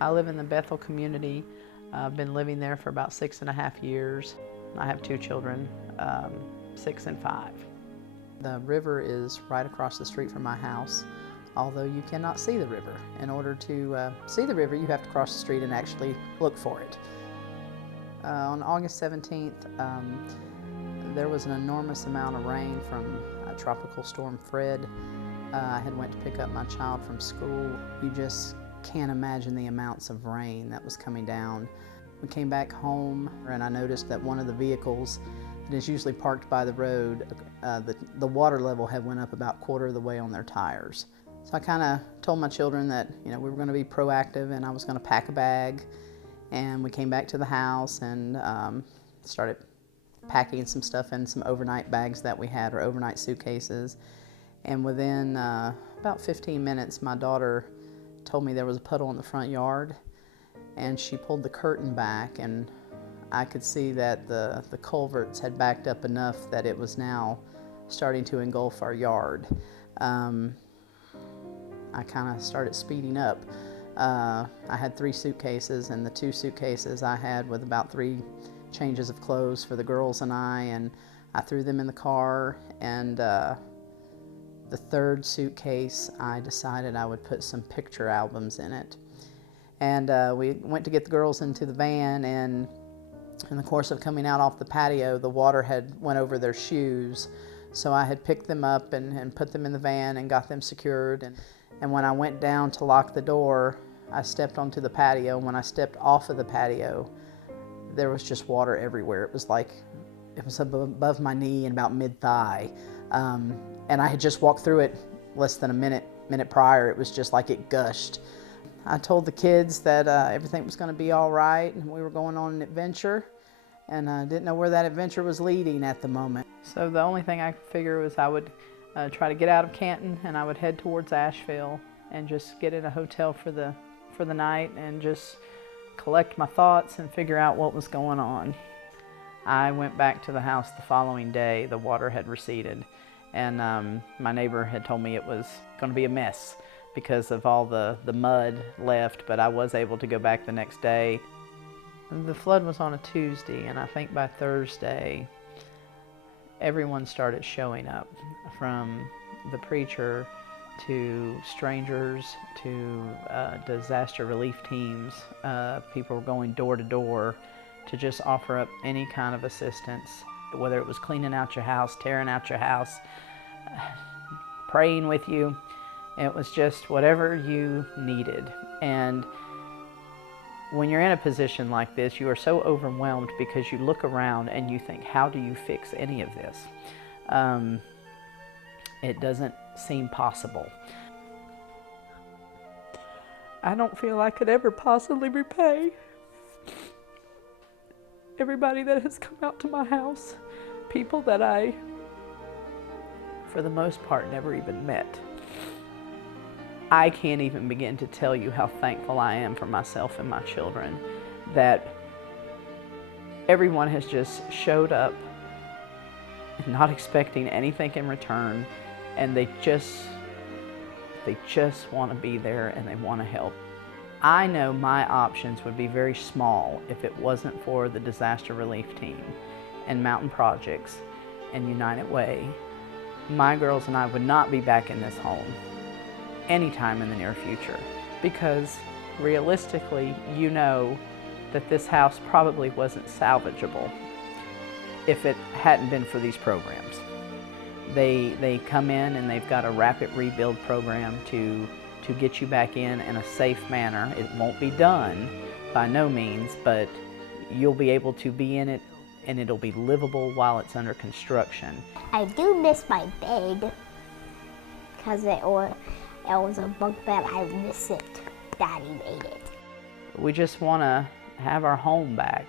I live in the Bethel community. I've been living there for about 6.5 years. I have 2 children, 6 and 5. The river is right across the street from my house, although you cannot see the river. In order to see the river, you have to cross the street and actually look for it. On August 17th, there was an enormous amount of rain from Tropical Storm Fred. I had went to pick up my child from school. You just can't imagine the amounts of rain that was coming down. We came back home and I noticed that one of the vehicles that is usually parked by the road, the water level had went up about 1/4 of the way on their tires. So I kind of told my children that we were going to be proactive and I was going to pack a bag. And we came back to the house and started packing some stuff in some overnight bags that we had, or overnight suitcases. And within about 15 minutes, my daughter told me there was a puddle in the front yard, and she pulled the curtain back, and I could see that the culverts had backed up enough that it was now starting to engulf our yard. I kind of started speeding up. I had 3 suitcases, and the 2 suitcases I had with about 3 changes of clothes for the girls and I threw them in the car, and the 3rd suitcase I decided I would put some picture albums in it. And we went to get the girls into the van, and in the course of coming out off the patio, the water had went over their shoes. So I had picked them up and put them in the van and got them secured. And when I went down to lock the door, I stepped onto the patio. When I stepped off of the patio, there was just water everywhere. It was like, it was above my knee and about mid-thigh. And I had just walked through it less than a minute prior. It was just like it gushed. I told the kids that everything was going to be all right, and we were going on an adventure, and I didn't know where that adventure was leading at the moment. So the only thing I could figure was I would try to get out of Canton, and I would head towards Asheville and just get in a hotel for the night and just collect my thoughts and figure out what was going on. I went back to the house the following day. The water had receded, and my neighbor had told me it was going to be a mess because of all the mud left, but I was able to go back the next day. The flood was on a Tuesday, and I think by Thursday everyone started showing up, from the preacher to strangers to disaster relief teams. People were going door to door to just offer up any kind of assistance, whether it was cleaning out your house, tearing out your house, praying with you. It was just whatever you needed. And when you're in a position like this, you are so overwhelmed because you look around and you think, how do you fix any of this? It doesn't seem possible. I don't feel I could ever possibly repay everybody that has come out to my house, people that I, for the most part, never even met. I can't even begin to tell you how thankful I am for myself and my children, that everyone has just showed up not expecting anything in return, and they just want to be there and they want to help. I know my options would be very small if it wasn't for the disaster relief team and Mountain Projects and United Way. My girls and I would not be back in this home anytime in the near future, because realistically, you know that this house probably wasn't salvageable if it hadn't been for these programs. They come in and they've got a rapid rebuild program to get you back in a safe manner. It won't be done by no means, but you'll be able to be in it, and it'll be livable while it's under construction. I do miss my bed because it was a bunk bed. I miss it. Daddy made it. We just want to have our home back.